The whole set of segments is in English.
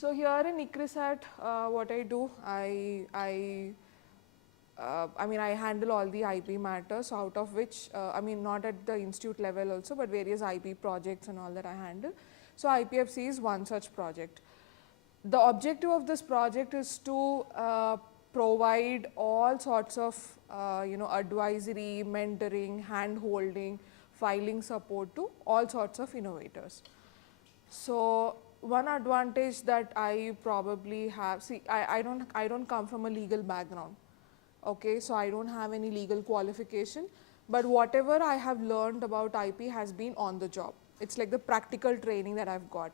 So here in ICRISAT, what I do, I mean, I handle all the IP matters, out of which, I mean, not at the institute level also, but various IP projects and all that I handle. So IPFC is one such project. The objective of this project is to provide all sorts of, advisory, mentoring, hand-holding, filing support to all sorts of innovators. So one advantage that I probably have, see, I don't come from a legal background. Okay, so I don't have any legal qualification, but whatever I have learned about IP has been on the job. It's like the practical training that I've got.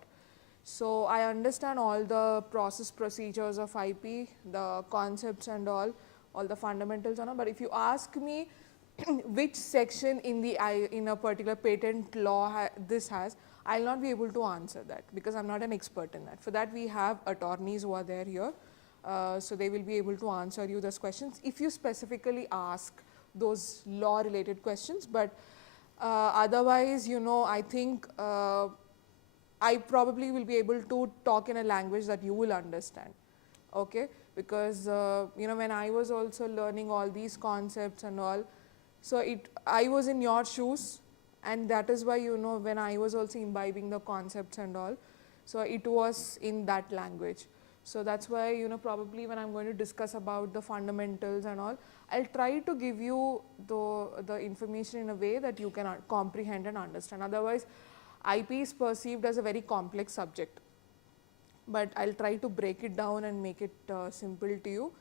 So I understand all the process procedures of IP, the concepts and all the fundamentals and all. But if you ask me which section in the in a particular patent law this has, I'll not be able to answer that because I'm not an expert in that. For that, we have attorneys who are there here. So they will be able to answer you those questions if you specifically ask those law related questions. But otherwise, I think I probably will be able to talk in a language that you will understand. Okay, because when I was also learning all these concepts and all, so I was in your shoes, and that is why when I was also imbibing the concepts and all, so it was in that language. So that's why probably when I'm going to discuss about the fundamentals and all, I'll try to give you the information in a way that you can comprehend and understand. Otherwise, IP is perceived as a very complex subject, but I'll try to break it down and make it simple to you.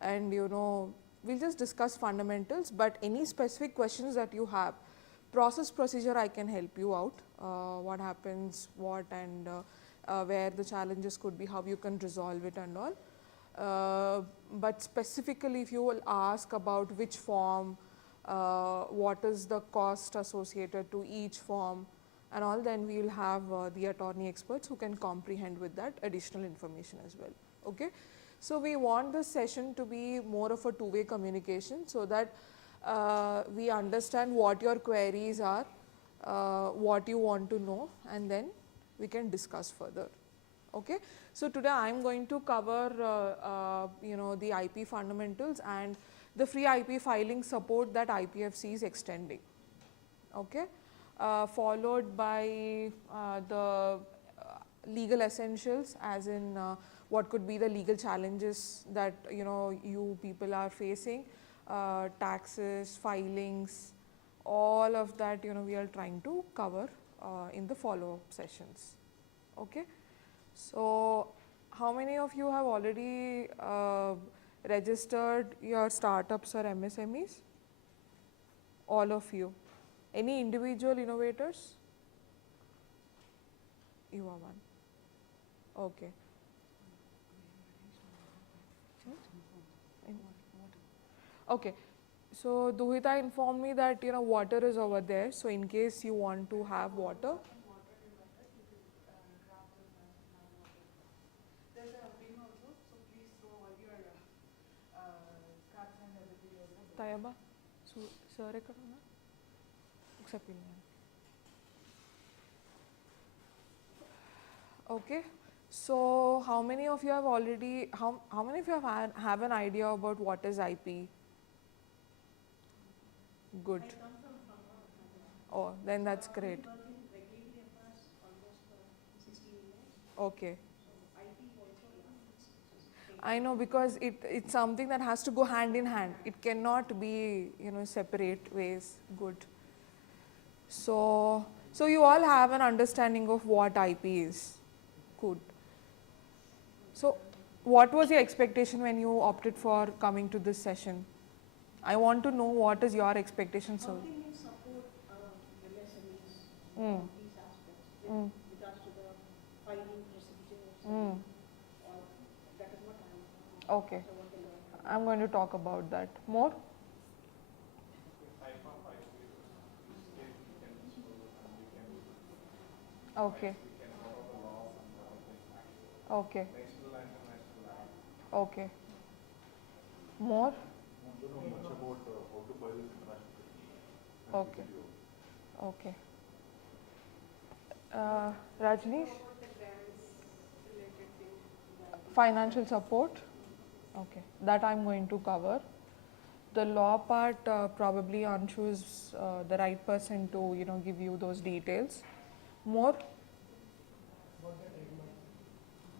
And we'll just discuss fundamentals, but any specific questions that you have, process procedure, I can help you out. What happens, what, and where the challenges could be, how you can resolve it and all. But specifically, if you will ask about which form, what is the cost associated to each form and all, then we will have the attorney experts who can comprehend with that additional information as well. Okay. So we want this session to be more of a two-way communication, so that we understand what your queries are, what you want to know, and then we can discuss further. Okay. So today I am going to cover the IP fundamentals and the free IP filing support that IPFC is extending. Okay. Followed by the legal essentials, as in what could be the legal challenges that you people are facing, taxes, filings, all of that we are trying to cover in the follow-up sessions. Okay. So how many of you have already registered your startups or MSMEs? All of you. Any individual innovators? You are one. Okay. Okay. So Duhita informed me that water is over there. So in case you want to have water. There's a bin also. So please throw all your scraps and everything also. Tayaba, sir, okay. So how many of you have already, how many of you have an idea about what is IP? Good. Oh, then that's great. Okay. I know, because it's something that has to go hand in hand. It cannot be separate ways. Good. So you all have an understanding of what IP is. Good. So what was your expectation when you opted for coming to this session? I want to know what is your expectation. How can you support MSMEs these aspects with regards to the filing procedures? That is what I Okay. I'm going to talk about that. More? Okay. Okay. Okay. More? Okay. Okay. Rajneesh? Financial support, okay, that I'm going to cover. The law part, probably Anshu is the right person to give you those details. More?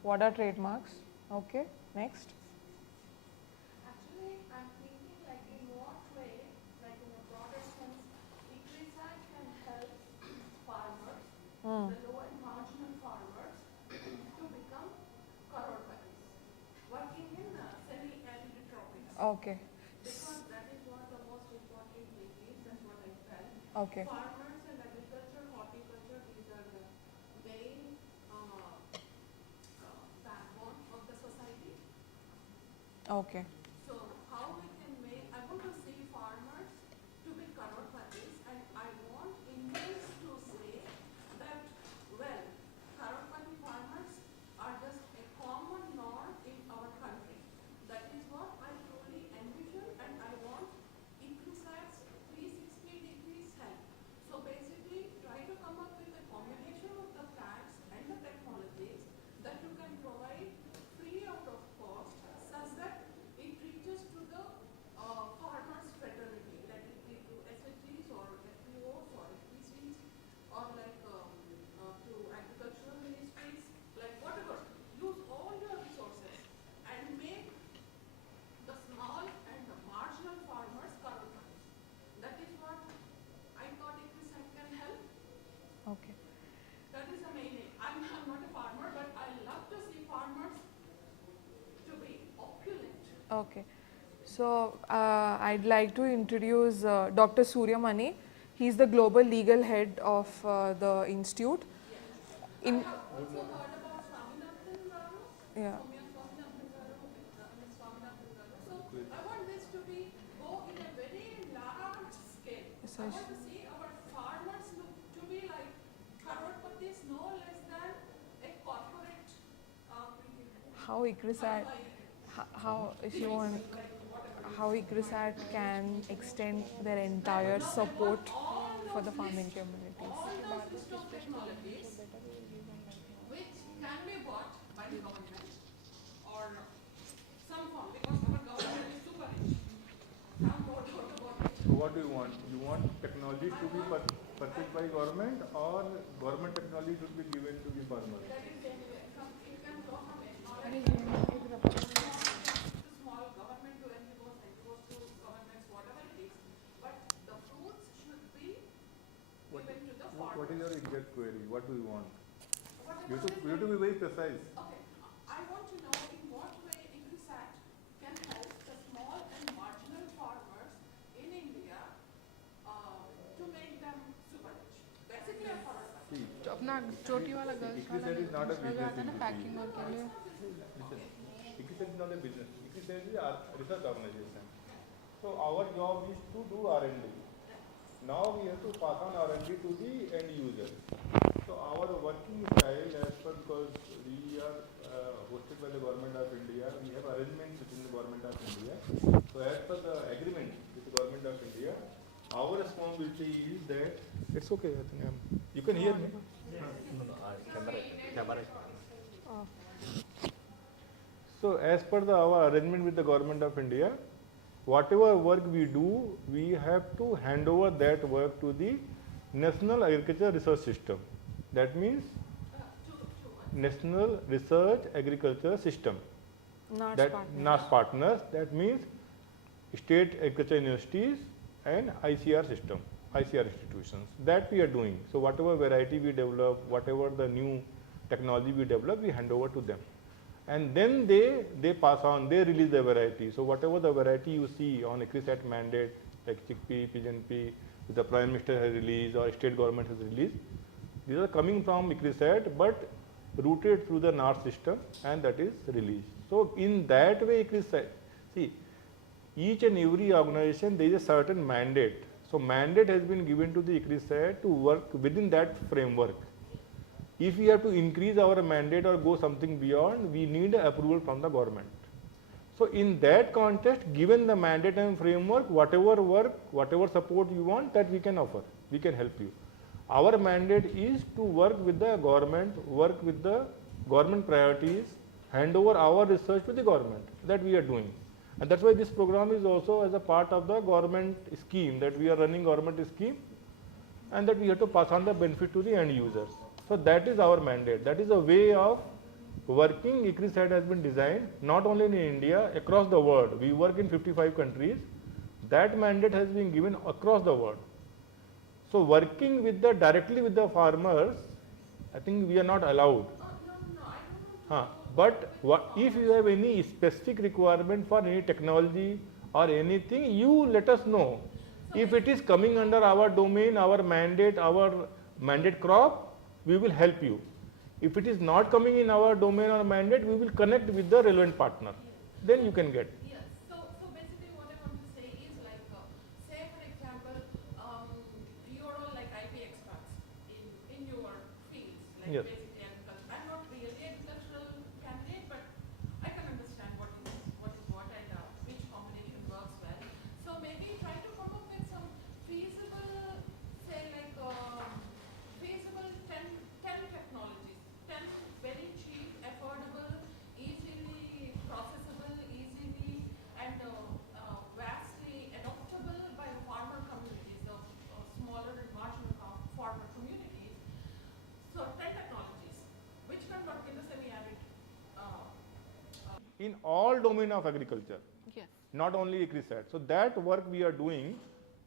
What are trademarks? Okay, next. Actually, I'm thinking like in what way, like in a broader sense, Equisite can help farmers, the low and marginal farmers, to become crorepati's, working in semi-arid tropics. Okay. Because that is what the most important thing is, that's what I felt. Okay. Farmers and agriculture, horticulture, these are the main backbone of the society. Okay. So how we can make, I want to see farmers to be crorepati's, and I want Indians to say that, well, crorepati farmers are just a common norm in our country. That is what I truly envision, and I want Equisite's 360 degrees help. So basically, try to come up with a combination of the plants and the technologies that you can provide free out of cost, such that it reaches to the farmers fraternity, let it be to SHGs or FPOs or FPCs, or like to agricultural ministries, like whatever. Use all your resources and make the small and the marginal farmers crorepati's. That is what I thought Equisite can help. Okay. That is the main aim. I'm not a farmer, but I love to see farmers to be opulent. Okay. So I'd like to introduce Dr. Suryamani. He's the global legal head of the institute. I have also heard about Swaminathan Garu. Yeah. Swaminathan Garu, Swaminathan Garu. So I want this to be go in a very large scale. I want to see our farmers look to be like crorepati's, no less than a corporate. How Equisite, how if you want, how Equisite can extend their entire support for the farming communities. All those list of technologies which can be bought by the government or some form, because our government is super rich. Some more doubt about it. So what do you want? You want technology to be purchased by government, or government technology should be given to the farmers? That is anyway. It can go from technology to small government to NGOs, NGOs to governments, whatever it is. But the fruits should be given to the farmers. What is your exact query? What do you want? You Whatever have to be very precise. Okay, I want to know in what way Equisite can help the small and marginal farmers in India to make them super rich. Basically, a crorepati. See, जो अपना चोटी वाला girls वाला Equisite is not a दूसरा जो आता है ना business पैकिंग और के लिए listen, Equisite is not a business. Equisite is a research organization. So our job is to do R&D. Now we have to pass on R&D to the end user. So our working style, as per, because we are hosted by the government of India, we have arrangements within the government of India. So as per the agreement with the government of India, our responsibility is that it's okay. I think you can hear me. So as per our arrangement with the government of India, whatever work we do, we have to hand over that work to the National Agriculture Research System. That means National Research Agriculture System. NAS partners. That means state agriculture universities and ICR system, ICR institutions. That we are doing. So whatever variety we develop, whatever the new technology we develop, we hand over to them. And then they pass on, they release the variety. So whatever the variety you see on Equisite mandate, like chickpea, pigeon pea, the Prime Minister has released or state government has released, these are coming from Equisite but routed through the NARS system, and that is released. So in that way Equisite, see, each and every organization there is a certain mandate. So mandate has been given to the Equisite to work within that framework. If we have to increase our mandate or go something beyond, we need approval from the government. So in that context, given the mandate and framework, whatever work, whatever support you want, that we can offer, we can help you. Our mandate is to work with the government priorities, hand over our research to the government. That we are doing. And that's why this program is also as a part of the government scheme, that we are running government scheme, and that we have to pass on the benefit to the end users. So that is our mandate. That is a way of working. ICRISAT has been designed not only in India, across the world. We work in 55 countries. That mandate has been given across the world. So working with the directly with the farmers, I think we are not allowed. But if you have any specific requirement for any technology or anything, you let us know. If it is coming under our domain, our mandate crop, we will help you. If it is not coming in our domain or mandate, we will connect with the relevant partner. Then you can get. Yes. So basically what I want to say is like, say for example, you're all like IP experts in your fields, like Yes. basically agriculture. I'm not really agricultural candidate, but I can understand what is what and which combination works well. So maybe try to come up with some feasible, say like feasible 10 technologies, 10 very cheap, affordable, easily processable, easily and vastly adoptable by farmer communities, of smaller and marginal farmer communities. So 10 technologies, which can work in the semi-arid. In all domain of agriculture, Yes. not only ICRISAT. So that work we are doing,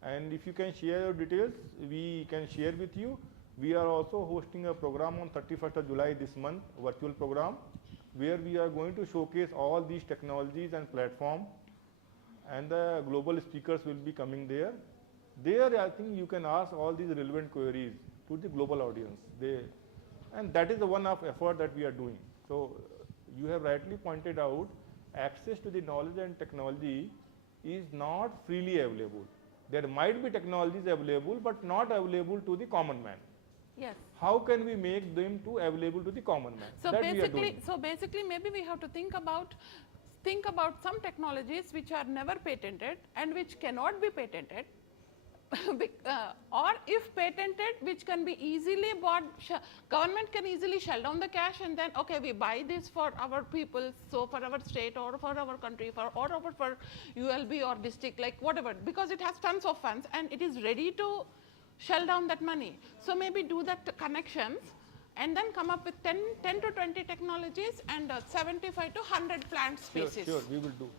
and if you can share your details, we can share with you. We are also hosting a program on 31st of July this month, virtual program, where we are going to showcase all these technologies and platform, and the global speakers will be coming there. There I think you can ask all these relevant queries to the global audience. And that is the one of effort that we are doing. So you have rightly pointed out, access to the knowledge and technology is not freely available. There might be technologies available, but not available to the common man. Yes. How can we make them to available to the common man? So That we are doing. basically, maybe we have to think about some technologies which are never patented and which cannot be patented, or if patented, which can be easily bought. Government can easily shell down the cash and then okay, we buy this for our people, so for our state or for our country, for ULB or district, like whatever, because it has tons of funds and it is ready to shell down that money. So maybe do that connections and then come up with 10 to 20 technologies and 75 to 100 plant species. Sure, we will do.